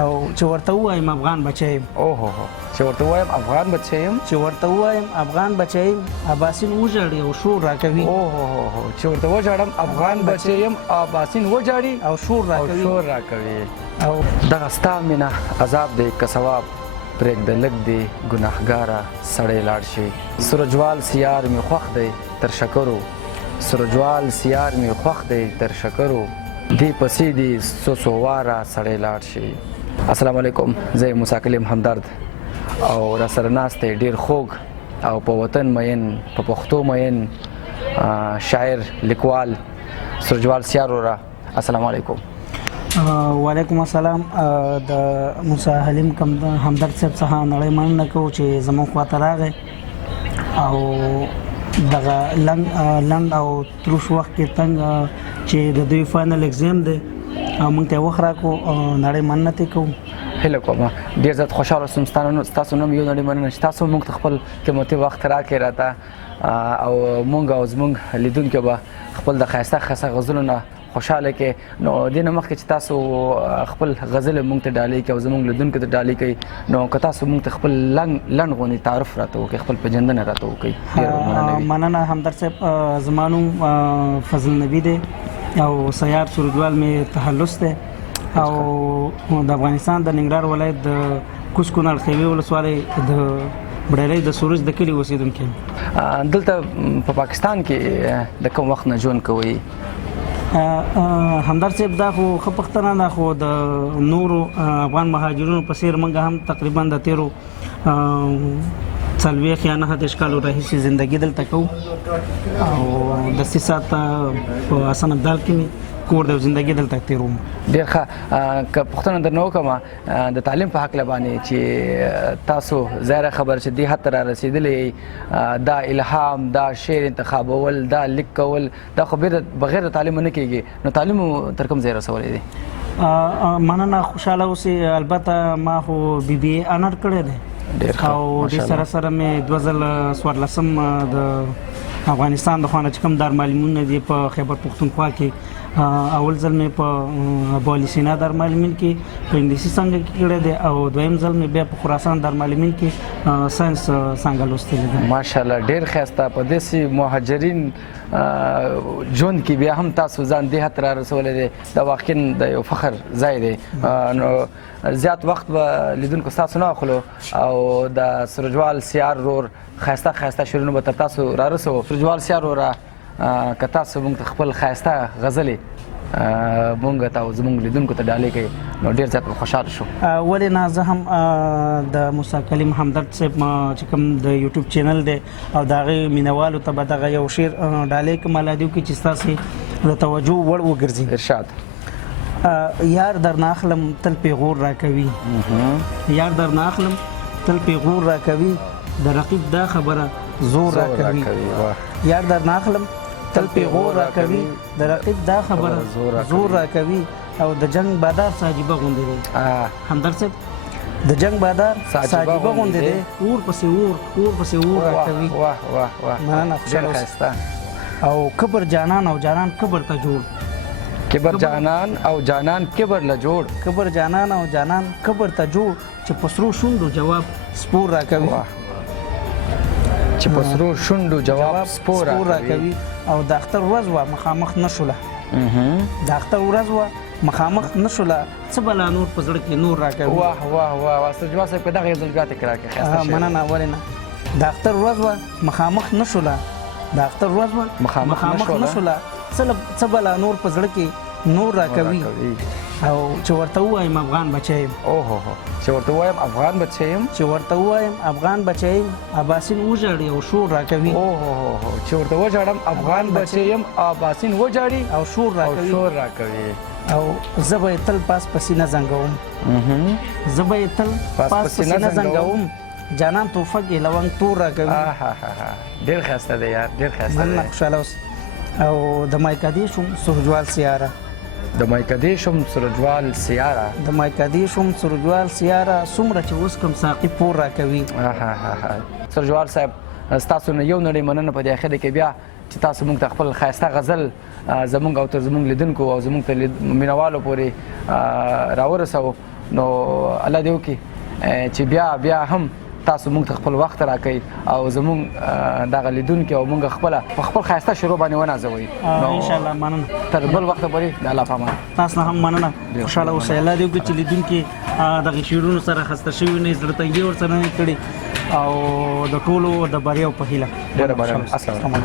او چې ورته ووایم افغان بچی یم اوهو چې ورته ووایم افغان بچی یم چې ورته ووایم افغان بچی یم اباسین وژاړي او شور راکوي اوهو چې ورته وژاړم افغان بچی یم اباسین وژاړي او شور راکوي او دغه ستا مینه عذاب دی که ثواب پرېږده لږ دی ګناهګاره سړی لاړ شي سورجوال سیار مې خوښ دی تر شکرو سورجوال سیار مې خوښ دی تر شکرو دی پسې دی څو واره سړی لاړ شي السلام علیکم زه موسی کلیم همدرد او را سره ناست دی ډېر خوږ او په وطن مین په پښتو مین شاعر لیکوال سورجوال سیار وروره السلام علیکم وعلیکم السلام د موسی حلیم همدرد صاحب څخه نړۍ مننه کوو چې زموږ خواته راغی او دغه لنډ او تروش وخت کې تنګ چې د دوی فاینل اگزام دی او موږ ته وخت راکړو نړۍ مننه ترې کوو هیله کوم ډېر زیات خوشحاله شوم ستاسو نوم یو نړۍ مننه چې تاسو موږ ته خپل قیمتي وخت راکړی راته او موږ او زموږ لیدونکي به خپل د ښایسته غزلو نه خوشحاله کې نو دې نه مخکې چې تاسو خپل غزلې موږ ته ډالۍ کوي او زموږ لیدونکو ته ډالۍ کوي نو که تاسو موږ ته خپل لنډ غونې تعارف راته وکړئ خپل پېژندنه راته وکړئ مننه همدرد صاحب زما نوم فضل نبي دی او سیار سورجوال مې تخلص دی او د افغانستان د ننګرهار ولایت د کوز کونړ خیمې ولسوالۍ د بډایلۍ د سورج د کلي اوسېدونکی دلته په پاکستان کې د کوم وخت نه ژوند کوئ همدرد صاحب دا خو ښه پوښتنه ده خو د نورو افغان مهاجرینو په څېر موږ هم تقریبا د تېرو 40 یا 9 کالو راهیسې زندګي دلته کوو او د 3 ساعته په حسن ابدال کې مې کور دی او زندګي دلته تېروم ډېر ښه که پوښتنه درنه وکړم د تعلیم په هکله باندې چې تاسو ظاهره خبره چې دې حد ته را رسېدلی دا الهام دا شعر انتخابول دا لیک کول دا خو بغیر د تعلیم نه کېږي نو تعلیم تر کوم ځای رسولی دی مننه خوشحاله اوسئ البته ما خو BBA آنر کړی دی او دې سره سره مې 2014 د افغانستان د خوا نه چې کوم دارالمعلمینونه دي په خیبر پښتونخوا کې اول ځل مې په ابوعلي سینا دارالمعلمین کې په انګلیسي څانګه کې کړی دی او دویم ځل مې بیا په خراسان دارالمعلمین کې ساینس څانګه لوستلی دی ماشاءالله ډېر ښایسته په داسې مهاجرین ژوند کې بیا هم تاسو ځان دې حد را رسولی دی دا واقعا د یو فخر ځای دی نو زیات وخت به لیدونکو ستاسو نه اخلو او د سورجوال سیار رور ښایسته شعرونه به تر تاسو را رسوو سورجوال سیار وروره که تاسو موږ ته خپل ښایسته غزلې موږ ته او زموږ لیدونکو ته ډالۍ کوي نو ډېر زیات خوشحاله شو ولې نه زه هم د موسی کلیم همدرد صاحب چې کوم د یوټیوب چینل دی او د هغې مینوالو ته به دغه یو شعر ډالۍ کوم الله دې وکړي چې ستاسې د توجه وړ وګرځي ارشاد یار درنه اخلم تل پیغور راکوي یار درنه اخلم تل پیغور راکوي د رقیب دا خبره زور راکوي یار درنه اخلم تل پیغور راکوي د رقیب دا خبره زور راکوي او د جنگ بادار ساجیبه غوندې دی همدرد صاحب د جنگ بادار ساجیبه غوندې دی اور پسې اور راکوي مننه خوشحاله اوسئ او کبر جانان او جانان کبر ته جوړ کبر جانان او جانان کبر له جوړ کبر جانان او جانان کبر ته جوړ چې په سرو شونډو جواب سپور راکوي چې په سرو شونډو جواب سپور راکوي او د اختر ورځ وه مخامخ نه شوله د اختر ورځ وه مخامخ نه شوله څه بلا نور په زړه کې نور راکوي واه سورجوال صاحب په دغه یو ځل بیا تکرار کړئ مننه ولې نه د اختر ورځ وه مخامخ نه شوله د اختر ورځ وه مخامخ نه شوله څه بلا نور په زړه کې نور راکوي او چې ورته ووایم افغان بچی یم چې ورته ووایم افغان بچی یم چې ورته ووایم افغان بچی یم اباسین وژاړي او شور راکوي چې ورته وژاړم افغان بچی یم اباسین وژاړي او شور راکوي او زه به یې تل پاس پسینه زنګوم زه به یې تل پاس پسینه زنګوم جانان توفق یې لونګ تور راکوي ډېر ښایسته دی یار ډېر ښایسته مننه خوشحاله اوسئ او د مایکدې شوم سورجوال سیاره د مایکدې شوم سورجوال سیاره د مایکدې شوم سورجوال سیاره څومره چې اوس کوم ساقي پور راکوي سورجوال صاحب ستاسو نه یو نړۍ مننه په دې اخر کې بیا چې تاسو موږ ته خپل ښایسته غزل زموږ او تر زموږ لیدونکو او زموږ ته مینوالو پورې راورسوو نو الله دې وکړي چې بیا هم تاسو موږ ته خپل وخت راکړئ او زموږ دغه لیدونکي او موږ خپله په خپل ښایسته شروع باندې ونازوئ انشاءالله مننه تر بل وخته پورې د الله په امان تاسو نه هم مننه خوشحاله اوسئ الله دې وکړي چې لیدونکي دغه شعرونو سره خسته شوي نه زړه تنګي ورسره نه کړي او د ټولو د بریاو په هیله ډېره مننه. السلام